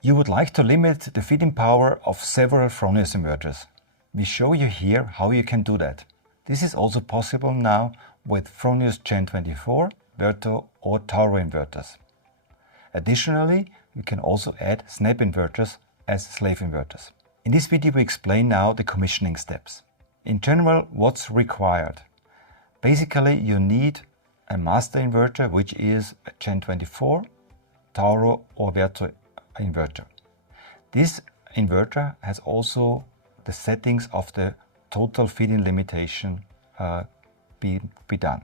You would like to limit the feed-in power of several Fronius inverters. We show you here how you can do that. This is also possible now with Fronius Gen 24, Inverter or Tauro inverters. Additionally, you can also add SnapINverters as slave inverters. In this video we explain now the commissioning steps. In general, what's required? Basically, you need a master inverter, which is a Gen 24, Tauro or Inverter inverter. This inverter has also the settings of the total feed-in limitation be done,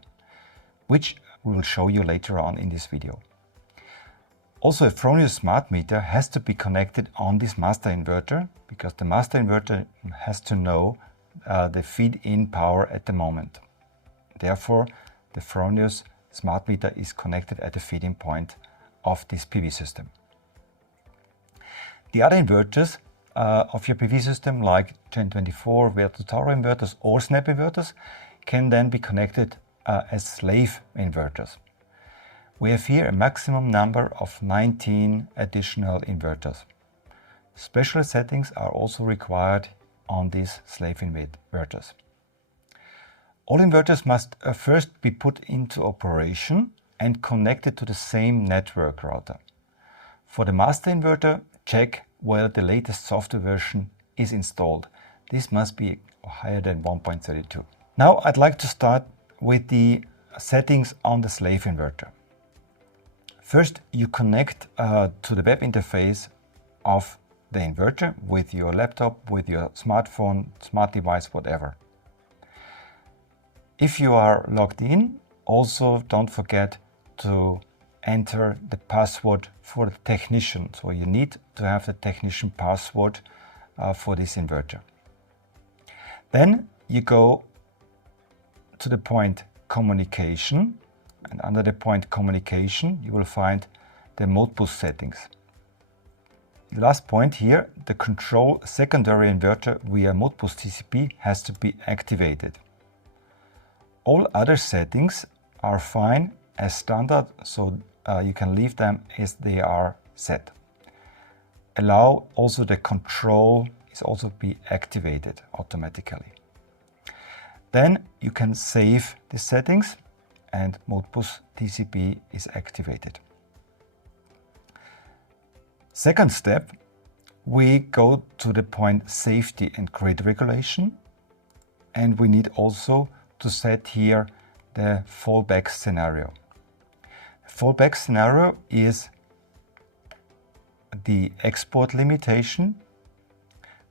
which we will show you later on in this video. Also, a Fronius smart meter has to be connected on this master inverter because the master inverter has to know the feed-in power at the moment. Therefore, the Fronius smart meter is connected at the feed-in point of this PV system. The other inverters of your PV system, like Gen 24, Inverter, Tauro inverters or SnapINverters, can then be connected as slave inverters. We have here a maximum number of 19 additional inverters. Special settings are also required on these slave inverters. All inverters must first be put into operation and connected to the same network router. For the master inverter, check whether the latest software version is installed. This must be higher than 1.32. Now I'd like to start with the settings on the slave inverter. First, you connect to the web interface of the inverter with your laptop, with your smartphone, smart device, whatever. If you are logged in, also don't forget to enter the password for the technician. So you need to have the technician password for this inverter. Then you go to the point communication, and under the point communication you will find the Modbus settings. The last point here, the control secondary inverter via Modbus TCP has to be activated. All other settings are fine as standard, so you can leave them as they are set. Allow also the control is also be activated automatically. Then you can save the settings and Modbus TCP is activated. Second step, we go to the point safety and grid regulation, and we need also to set here the fallback scenario. Fallback scenario is the export limitation.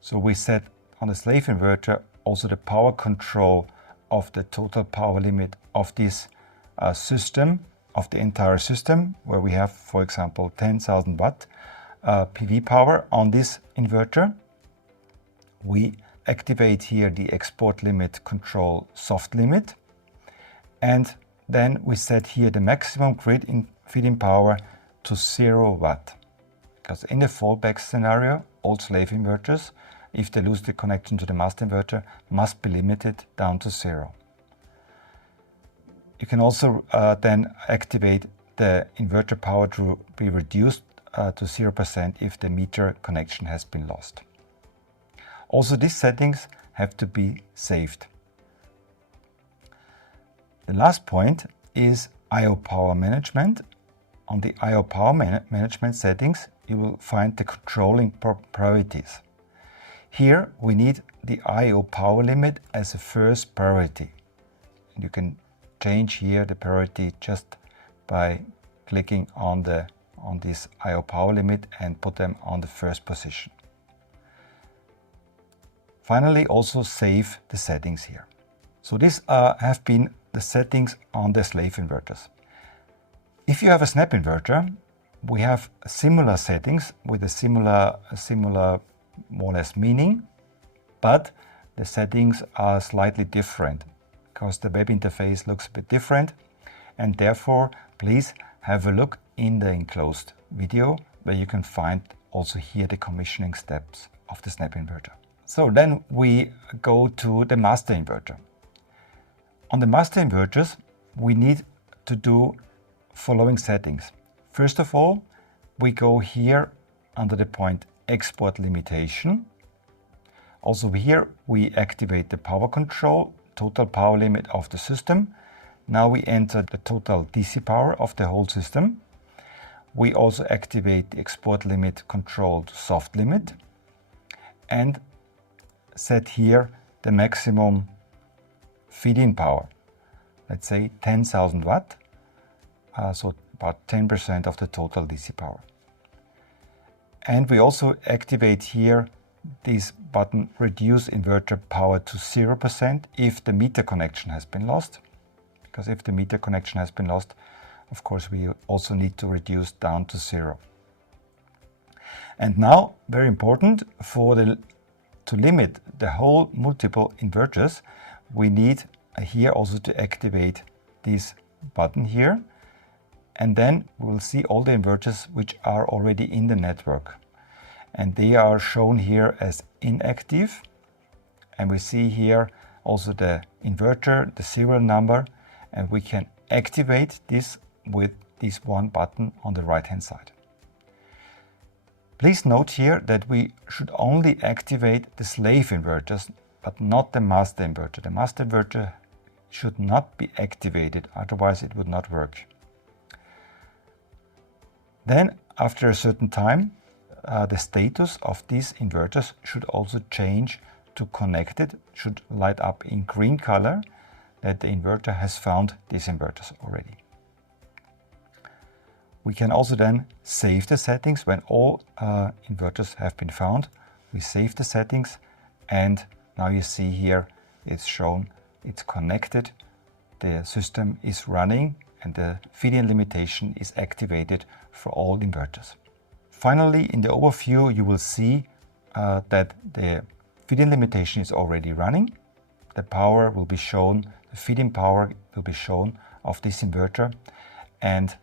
So we set on the slave inverter also the power control of the total power limit of this system, of the entire system, where we have, for example, 10,000 watt PV power on this inverter. We activate here the export limit control soft limit, and then we set here the maximum grid feed-in power to 0 watt. Because in the fallback scenario, all slave inverters, if they lose the connection to the master inverter, must be limited down to 0. You can also then activate the inverter power to be reduced to 0% if the meter connection has been lost. Also, these settings have to be saved. The last point is I/O power management. On the I/O power management settings, you will find the controlling priorities. Here we need the I/O power limit as a first priority. You can change here the priority just by clicking on this I/O power limit and put them on the first position. Finally, also save the settings here. So these have been the settings on the slave inverters. If you have a SnapINverter, we have similar settings with a similar more or less meaning, but the settings are slightly different because the web interface looks a bit different, and therefore please have a look in the enclosed video where you can find also here the commissioning steps of the SnapINverter. So then we go to the master inverter. On the master inverters, we need to do following settings. First of all, we go here under the point export limitation. Also here we activate the power control, total power limit of the system. Now we enter the total DC power of the whole system. We also activate the export limit control to soft limit and set here the maximum feed-in power. Let's say 10,000 watt, so about 10% of the total DC power. And we also activate here this button reduce inverter power to 0% if the meter connection has been lost. Because if the meter connection has been lost, of course we also need to reduce down to 0. And now, very important, to limit the whole multiple inverters, we need here also to activate this button here. And then we'll see all the inverters which are already in the network. And they are shown here as inactive. And we see here also the inverter, the serial number, and we can activate this with this one button on the right hand side. Please note here that we should only activate the slave inverters, but not the master inverter. The master inverter should not be activated, otherwise it would not work. Then, after a certain time, the status of these inverters should also change to connected, should light up in green color, that the inverter has found these inverters already. We can also then save the settings when all inverters have been found. We save the settings, and now you see here it's shown, it's connected, the system is running, and the feed-in limitation is activated for all inverters. Finally, in the overview, you will see that the feed-in limitation is already running. The power will be shown, the feed-in power will be shown of this inverter. And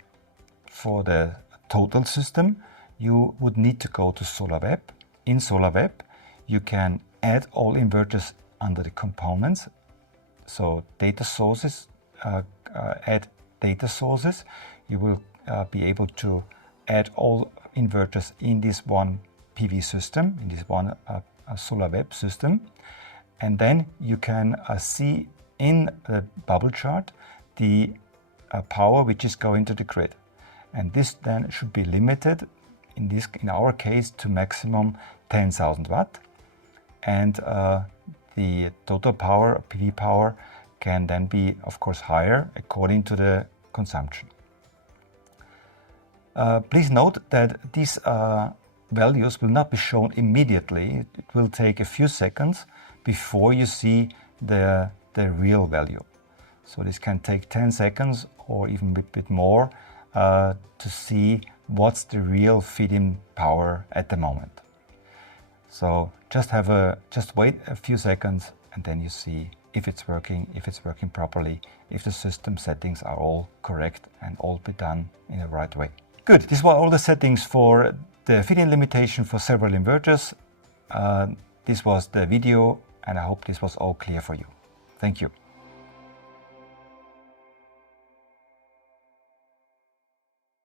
for the total system, you would need to go to SolarWeb. In SolarWeb, you can add all inverters under the components. So data sources, add data sources. You will be able to add all inverters in this one PV system, in this one SolarWeb system. And then you can see in the bubble chart the power which is going to the grid. And this then should be limited, in our case, to maximum 10,000 watt. And the total power, PV power, can then be, of course, higher according to the consumption. Please note that these values will not be shown immediately. It will take a few seconds before you see the real value. So this can take 10 seconds or even a bit more to see what's the real feed-in power at the moment. So just wait a few seconds, and then you see if it's working properly, if the system settings are all correct and all be done in the right way. Good, these were all the settings for the feed-in limitation for several inverters. This was the video, and I hope this was all clear for you. Thank you.